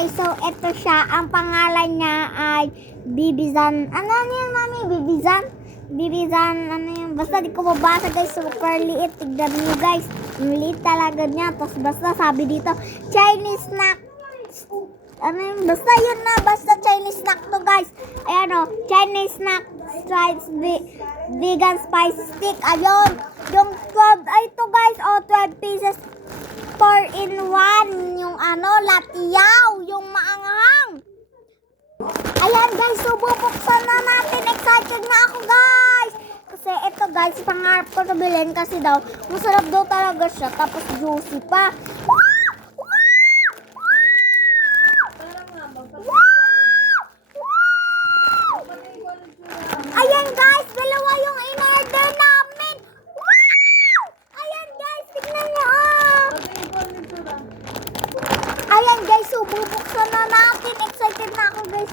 guys, so ito siya. Ang pangalan niya ay Bibizan. Ano yun, mami? Bibizan? Bibizan, ano yun? Basta di ko mabasa guys. Super liit. Tignan niyo guys. Liit talaga niya. Tapos basta sabi dito, Chinese snack. Ano yun? Basta yun na. Basta Chinese snack to guys. Ayan o. Chinese snack. Stripes vegan spice stick. Ayun. Yung 12. Ay ito guys. O, 12 pieces. 4 in 1. Yung ano, latiyaw. Yung maanghang. Ayan guys, so bubuksan na natin. Excited na ako guys. Kasi ito guys, pangarap ko na bilhin kasi daw, masarap daw talaga siya. Tapos juicy pa. Ayan guys, dalawa yung in-order namin. Wow! Ayan guys, tignan nyo. Ayan guys, so bubuksan na natin. Excited na ako guys.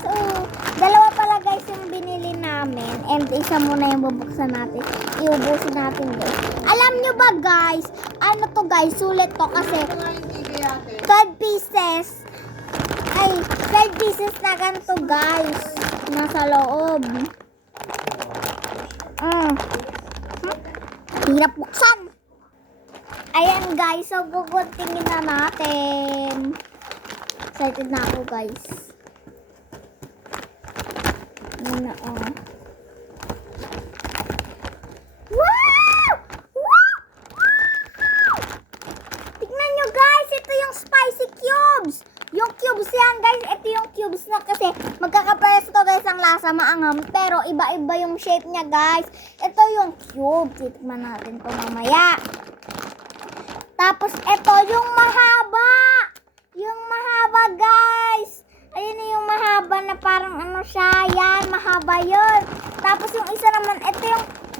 Dalawa pala guys yung binili namin. And isa muna yung bubuksan natin. Iubusin natin guys. Alam nyo ba guys, ano to guys, sulit to kasi 12 pieces. Ay, 12 pieces na ganito guys. Nasa loob. Hirap buksan. Ayan guys, so guguntingin na natin. Excited na ako guys. Muna Wow! Wow! Tignan nyo guys, ito yung spicy cubes. Yung cubes yan guys, ito yung cubes na kasi magkakapares to guys ang lasa maanghang. Pero iba-iba yung shape niya guys. Ito yung cube. Titikman natin to mamaya. Tapos ito yung mahaba. Yung mahaba guys. Ayun yung mahaba na parang ano siya. Yan, mahaba yun. Tapos yung isa naman, ito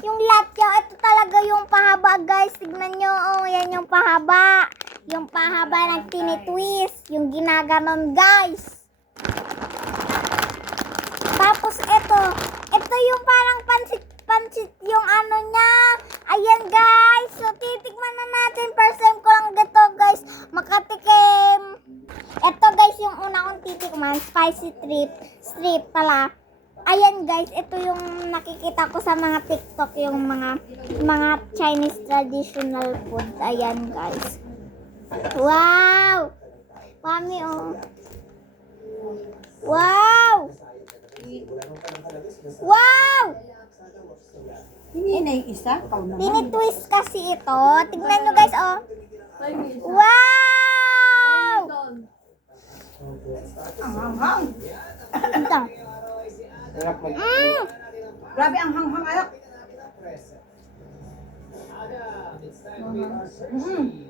yung latyaw. Ito talaga yung pahaba guys. Tignan nyo. Oh, yan yung pahaba. Yung pahaba ng tinitwist. Yung ginaganon guys. Tapos ito. Ito yung parang pansit yung ano niya. Ayan guys. So titikman na natin. First time ko lang dito guys makatikim. Ito guys yung una kong titikman. Spicy strip pala. Ayan guys. Ito yung nakikita ko sa mga TikTok. Yung mga Chinese traditional food. Ayan guys. Wow! Mami oh. Wow! Wow! Hindi na yung isa? Tinitwist kasi ito. Tignan nyo guys, oh. Wow! Ang hanghang. Ito. Grabe ang hanghang ayak.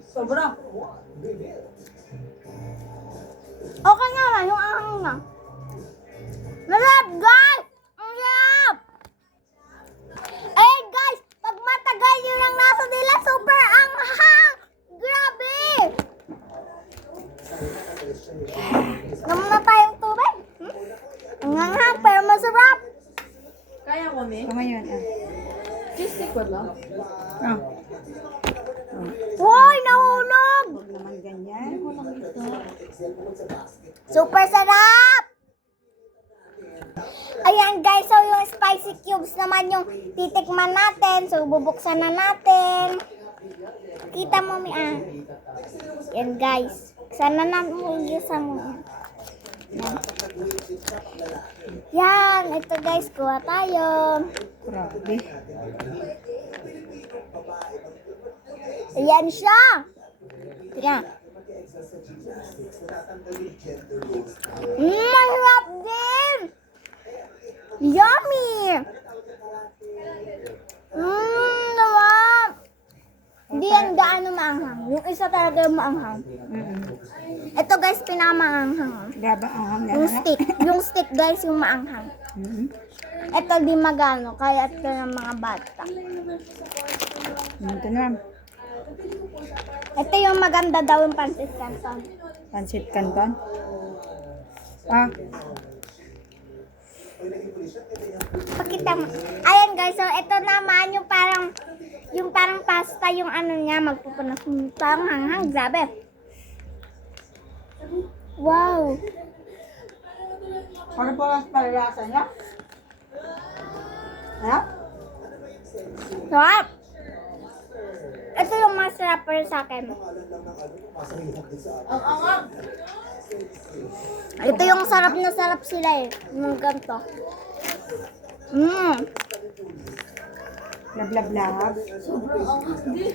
Sobra. Okay nga lang, yung ahang na. Masarap guys! Ang sarap! Eh guys, pag matagal yun ang nasa nila, super anghang! Grabe! Naman na tayong tubig. Ang anghang pero masarap. Kaya ko, May. Ngayon, Just stick with lang. Woy, nahulog! Huwag naman ganyan. Super sarap! Ayan guys, so yung spicy cubes naman yung titikman natin. So bubuksan na natin. Kita mo mi Yan guys. Sana na mo yan. Yan, ito guys, kuha tayo. Grabe. Ayan siya. Tingnan. Masarap din. Yummy. Sarap. Hindi yan gaano maanghang. Yung isa talaga yung maanghang. Ito guys, pinakamaanghang. Grabe ang hanghang. Yung stick guys, yung maanghang. Ito di magano, kaya ito ng mga bata. Ito na. Ito yung maganda daw yung pansit canton. Pansit canton. Pakita mo. Ayan guys, so ito naman yung parang pasta yung ano niya, magpupunas. Parang hanghang, grabe. Wow. Ano po ang palasa niya? Ha? Sarap. Ito yung masarap para sa akin. Ang angam. Ito yung sarap na sarap sila eh. Yung ganito. Lablab-lab. Sobrang angas. Di.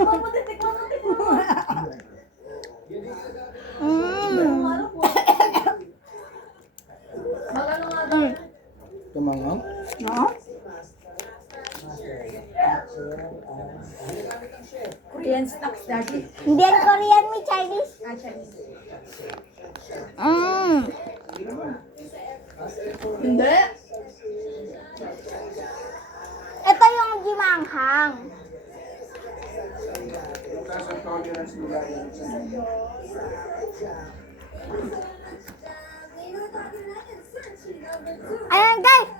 Mama, titikman mo, tikman mo. Ano po? Magano nga daw? Tumangang? No? Korean snacks, Daddy. Hindi yan Korean, may Chinese. Ah, Chinese. Hindi. Ito yung jimanghang. Ayan guys.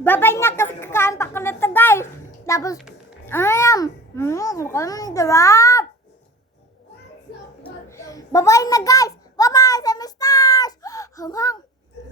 Babay na kasi kakaanta ko na to guys. Tapos, ayan. Mukhang diba?